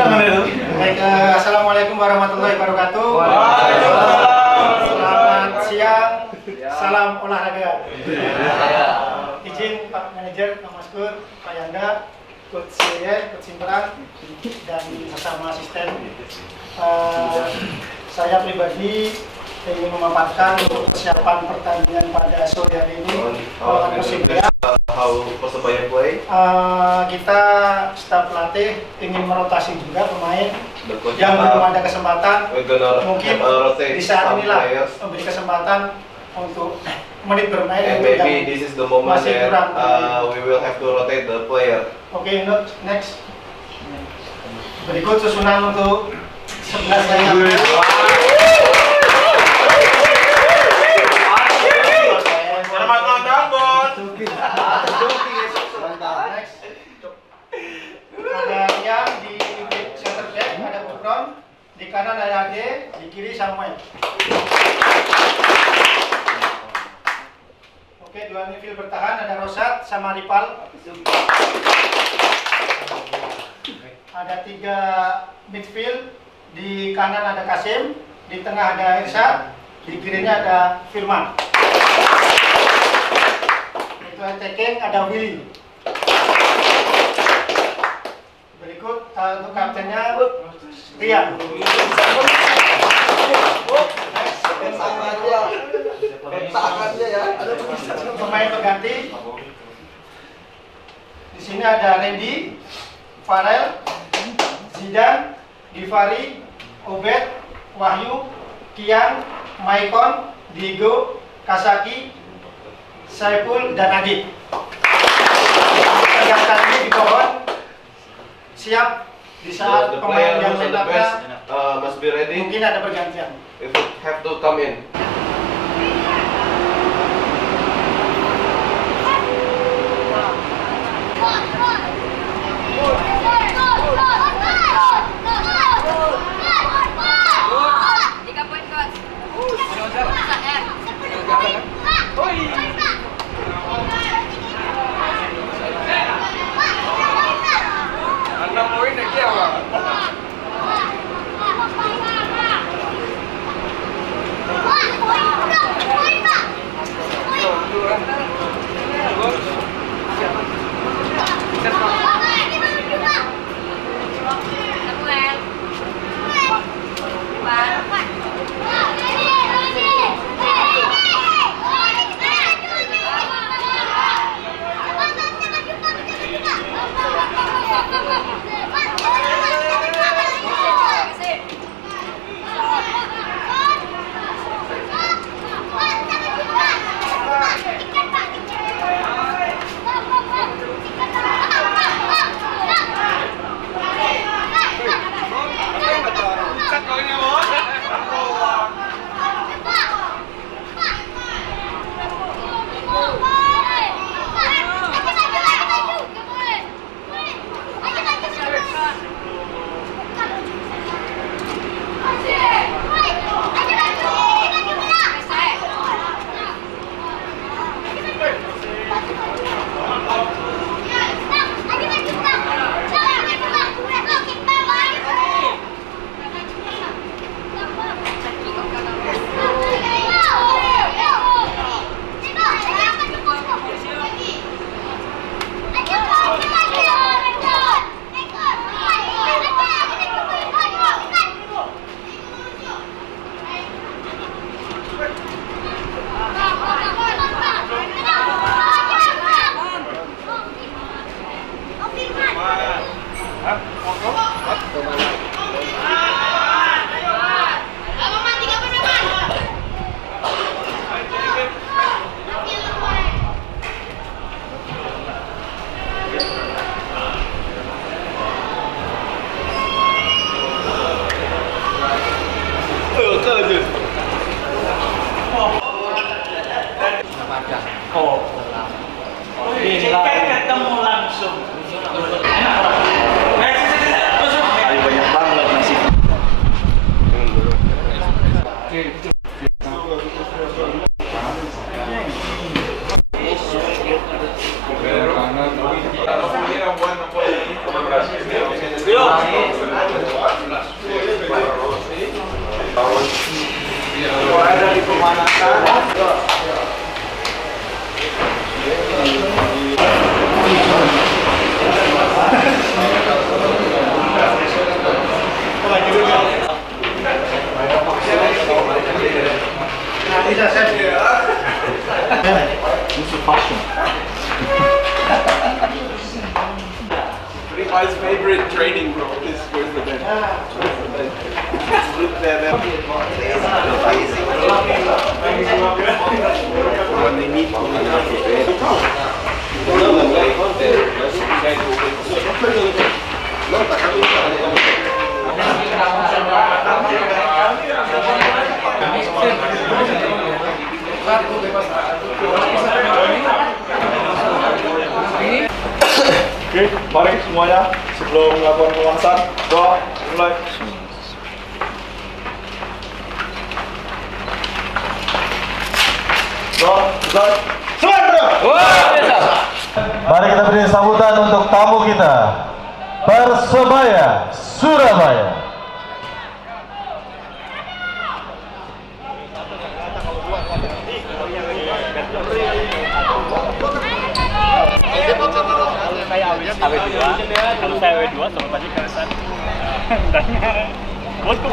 Baik, assalamualaikum warahmatullahi wabarakatuh. Selamat siang, salam olahraga. Izin Pak Manajer, Pak Maskur, Pak Yanda, Coach Seye, Coach Simran, dan bersama asisten. Saya pribadi ingin memaparkan untuk persiapan pertandingan pada sore hari ini melawan Persibaya. How Persebaya play? Kita staf pelatih ingin merotasi juga pemain yang belum ada kesempatan. Mungkin di saat inilah memberi kesempatan untuk menit bermain. Maybe this is the moment masih that kurang. We will have to rotate the player. Oke, next. Berikut susunan untuk 11 lainnya. Selamat ulang tahun, Bos. Ada yang di center back, ada Bukron, di kanan ada Ade, di kiri Samuel. Oke, dua midfield bertahan, ada Rosat sama Ripal. Ada 3 midfield, di kanan ada Kasim, di tengah ada Irsyad, di kirinya ada Firman. Itu attacking ada Willy. Berikut untuk kaptennya Rian. Pemain pengganti. Di sini ada Randy, Farel, Zidan, Givari, Obed, Wahyu, Kian, Maikon, Diego, Kasaki, Saiful, dan Adit. Kegiatan ini di pohon siap di saat pemain yang menetapnya must be ready. mungkin ada pergantian. If it have to come in. Ketemu langsung. Enak. favorite training bro is with the band. When they need Oke, mari semuanya sebelum melakukan pemanasan, doa mulai. Doa, mulai. Mari kita beri sambutan untuk tamu kita, Persebaya Surabaya. Kalau saya W2 sama pasti keresan. Bosku.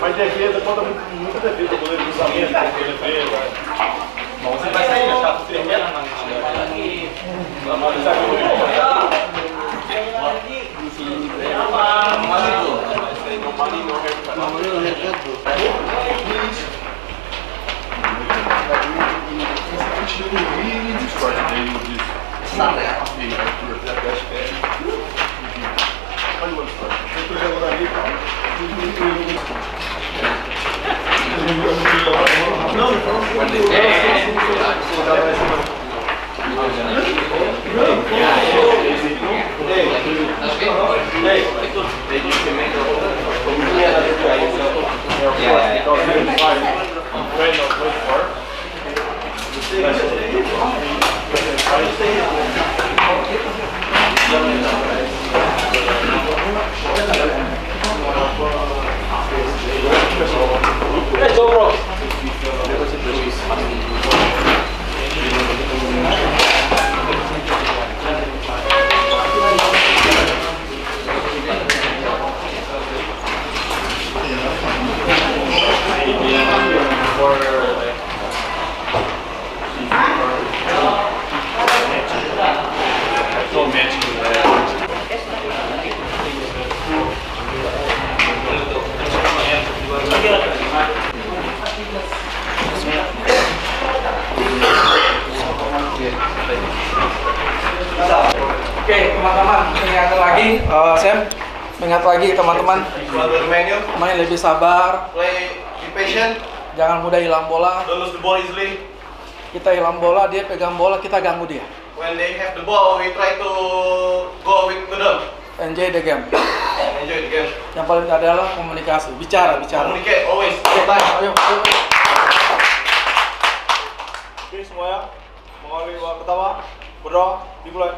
Mas defesa, conta muita defesa, o goleiro do cruzamento, tem defesa. Mas você vai sair, né? Tá 3 metros. Vamos sair Let's go, bro. Sam, ingat lagi teman-teman, Selalu menu. main lebih sabar, Play. Be patient. jangan mudah hilang bola. Don't lose the ball easily. Kita hilang bola, dia pegang bola, kita ganggu dia. When they have the ball, we try to go with to them. Enjoy the game. Enjoy the game. Yang paling adalah komunikasi, bicara. Communicate always. Oke, ayo. Oke semuanya, mengawali babak pertama, berdoa, dimulai.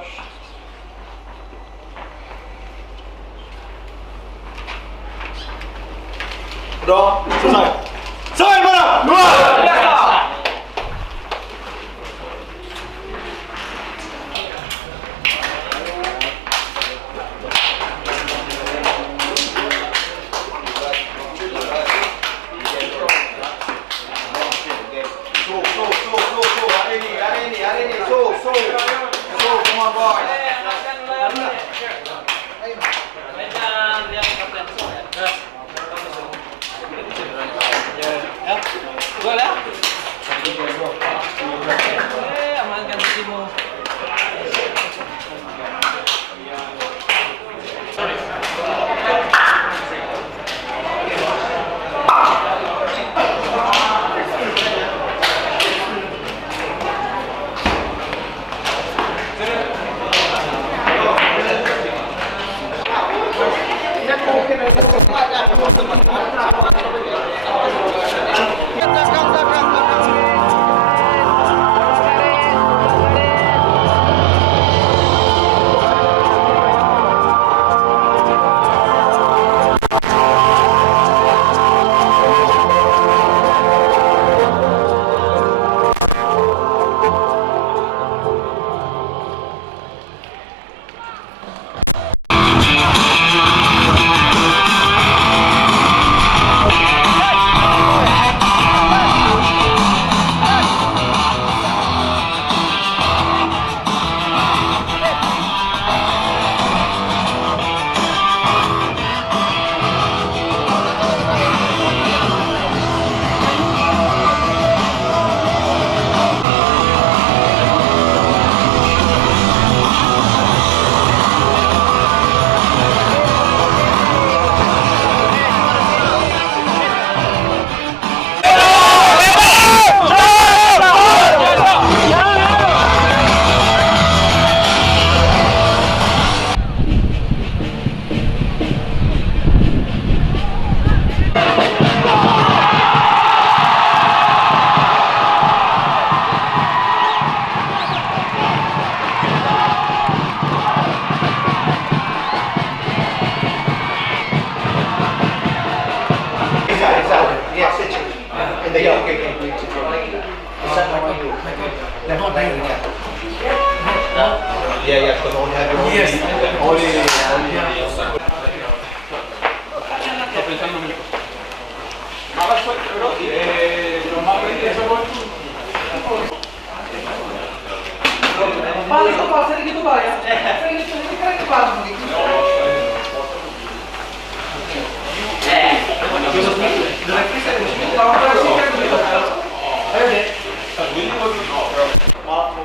Berdoa, selesai. Selesai mana? Dua.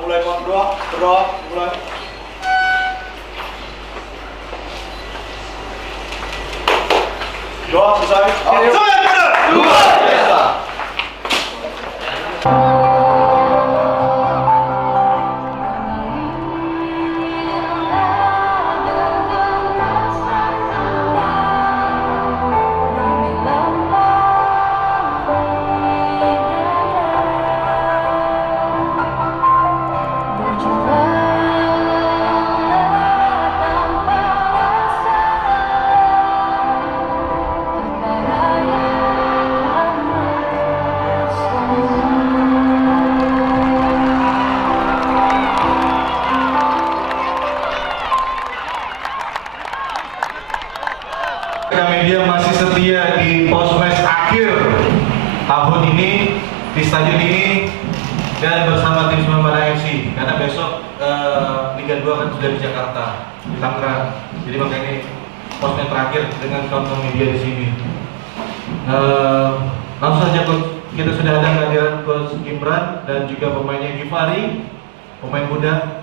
Mulai berdoa, mulai. Doa selesai. Saya benar. Luar biasa. Media masih setia di pos-mes akhir tahun ini di stadion ini dan bersama tim Semarang FC karena besok Liga 2 kan sudah di Jakarta, di Tangerang. Jadi makanya ini pos-mes terakhir dengan kawan-kawan media di sini. Langsung saja Coach, kita sudah ada kehadiran Coach Imran dan juga pemainnya Givari, pemain muda.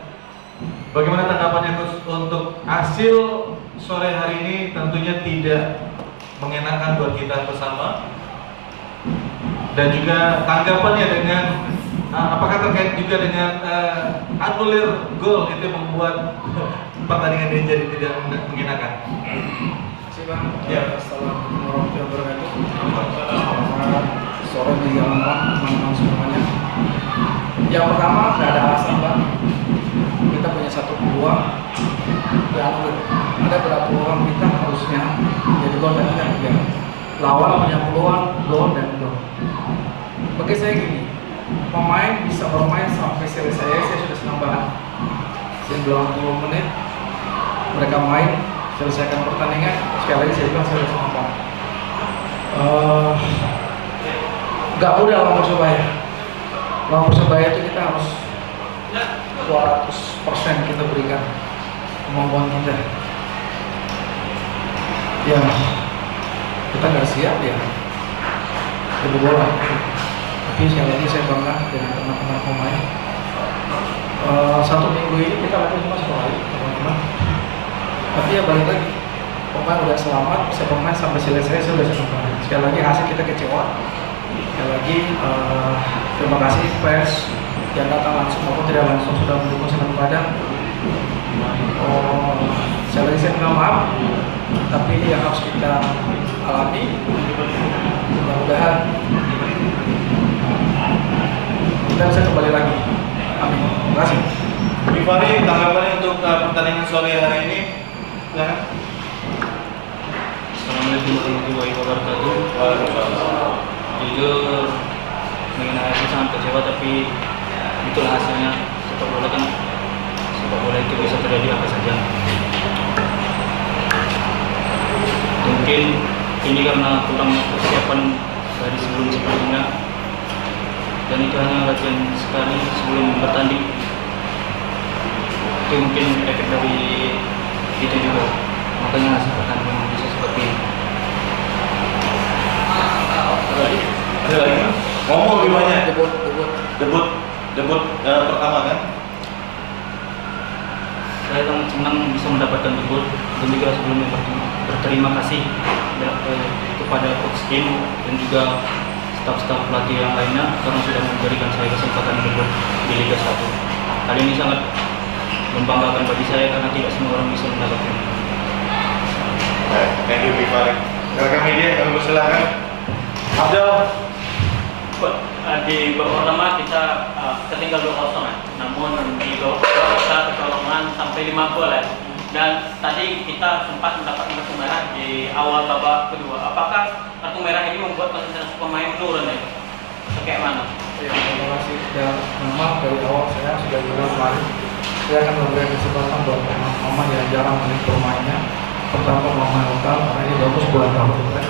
Bagaimana tanggapannya Coach untuk hasil sore hari ini tentunya tidak mengenakan buat kita bersama, dan juga tanggapannya dengan apakah terkait juga dengan anulir gol itu yang membuat pertandingan ini jadi tidak mengenakan. Terima kasih Bang. Ya. Assalamualaikum warahmatullahi wabarakatuh. Selamat sore di Lampang, teman-teman semuanya. Yang pertama, nggak ada alasan Bang. Kita punya satu peluang. Dan ada berapa peluang kita harusnya jadi gol dan tidak. Lawan punya peluang gol dan gol. Bagi saya gini, pemain bisa bermain sampai selesai. Saya sudah senang banget. 90 menit mereka main, selesaikan pertandingan. Sekali lagi saya bilang saya sudah senang banget. Gak mudah lawan Persebaya. Lawan Persebaya itu kita harus 200% kita berikan kemampuan kita. Ya, kita nggak siap ya. Bola. Tapi sekali lagi saya bangga dengan teman-teman pemain. Satu minggu ini kita latihan cuma sekali, teman-teman. Tapi ya balik lagi, pemain udah selamat, bisa bermain sampai selesai, saya sudah senang banget. Sekali lagi hasil kita kecewa. Sekali lagi terima kasih pers yang datang langsung maupun tidak langsung sudah mendukung Semen Padang. Sekali lagi saya minta maaf, tapi ini yang harus kita alami. Mudah-mudahan kita bisa kembali lagi. Amin. Terima kasih. Bifari, tanggapannya untuk pertandingan sore hari ini? Silakan. Assalamualaikum warahmatullahi wabarakatuh. Jujur mengenai hasil sangat kecewa, tapi itulah hasilnya. Sepak bola kan, sepak bola itu bisa terjadi apa saja. Mungkin ini karena kurang persiapan dari sebelum-sebelumnya, dan itu hanya latihan sekali sebelum bertanding. Itu mungkin efek dari itu juga, makanya hasil pertandingan bisa seperti ini. Ada lagi? Ngomong lebih banyak. Debut pertama kan? Saya sangat senang bisa mendapatkan debut, dan juga sebelumnya berterima kasih kepada coach tim dan juga staf-staf pelatih yang lainnya karena sudah memberikan saya kesempatan debut di Liga 1. Hal ini sangat membanggakan bagi saya karena tidak semua orang bisa mendapatkan. Thank you Bifari. Rekan media kami persilakan. Abdul. Di babak pertama kita ketinggal 2-0 ya. Namun di babak kedua kita kecolongan sampai 5 gol ya. Dan tadi kita sempat mendapatkan kartu merah di awal babak kedua. Apakah kartu merah ini membuat konsentrasi pemain menurun ya? Atau kayak mana? Ya, terima kasih. Dan memang dari awal saya sudah bilang kemarin saya akan memberikan kesempatan buat pemain yang jarang menit bermainnya. Pertama pemain lokal karena ini bagus buat tahun depan.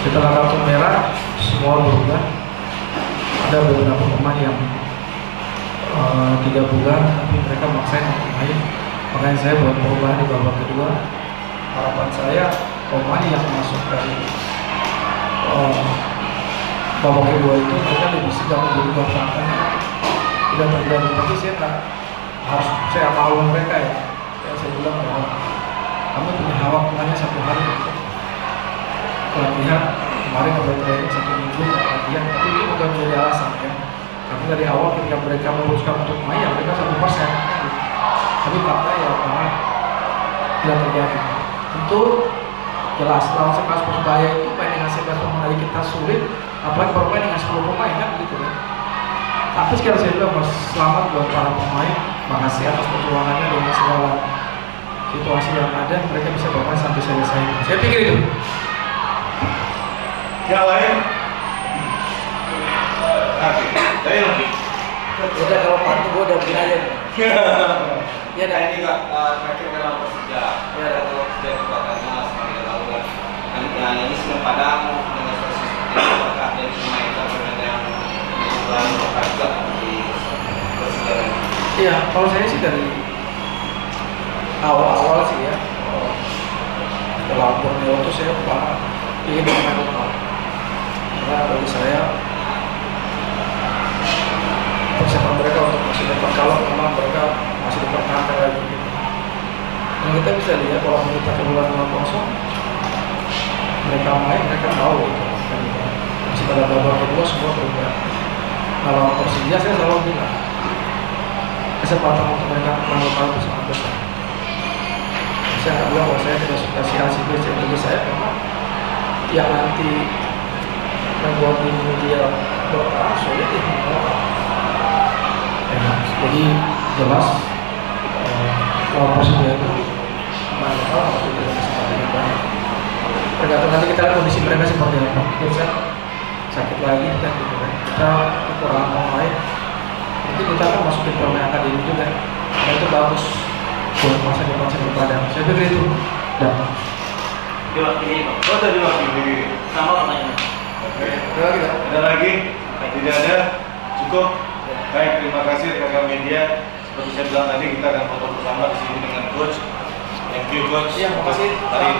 Setelah kartu merah semua berubah. Ada beberapa pemain yang 3 bulan tapi mereka maksain untuk main. Makanya saya buat perubahan di babak kedua. Harapan saya pemain yang masuk dari babak kedua itu mereka lebih sedang menjadi pertahanan tidak terjadi. Tapi saya tak harus saya maklum mereka ya. Saya bilang bahwa kami punya waktunya 1 hari untuk pelatihan. Kemarin ada training 1 minggu latihan, tapi itu bukan menjadi alasan ya. Karena dari awal ketika mereka memutuskan untuk main, ya mereka 100%. Tapi fakta ya karena tidak terjadi. Tentu jelas lawan sekelas Persebaya itu main dengan 11 pemain kita sulit, apalagi bermain dengan 10 pemain kan gitu ya. Tapi sekali saya bilang mas, selamat buat para pemain, makasih atas perjuangannya dengan segala situasi yang ada, mereka bisa bermain sampai selesai. Saya pikir itu. Yang lain? Oke, dari lagi. Udah kalau pantu gue udah begini aja. Ya dah. Ini kak terakhir dalam Persija. Ya dah. Kalau Persija kekuatannya sebagai tahu kan. Dan ini Semen Padang dengan proses seperti itu apakah dari pemain yang bulan lokal juga di Persija. Iya, kalau saya sih dari awal-awal sih ya. Setelah Borneo itu saya ingin bermain lokal. Karena bagi saya persiapan mereka untuk masih depan, kalau memang mereka masih dipertahankan Dan kita bisa lihat kalau kita keluar 5-0, mereka main, mereka tahu gitu. Masih pada babak kedua semua berubah. Kalau Persija saya selalu bilang kesempatan untuk mereka menang lokal itu sangat besar. Saya nggak bilang bahwa saya tidak suka si bagi saya karena yang nanti membuat tim dia berperang sulit ya. Jadi jelas lawan Persija itu main lokal tapi tidak kesempatan yang banyak. Tergantung nanti kita lihat kondisi mereka seperti apa. Bisa sakit lagi kan gitu kan. Kita kekurangan pemain. Nanti kita akan masukin pemain akademi juga. Dan itu bagus buat masa depan. Saya pikir itu dapat. Diwakili Pak. Oh, tadi wakili. Sama pertanyaan. Oke. Ada lagi tak? Ada lagi? Tidak ada? Cukup? Baik, terima kasih rekan media. Seperti saya bilang tadi, kita akan foto bersama di sini dengan coach. Thank you coach. Iya, makasih. Hari ini.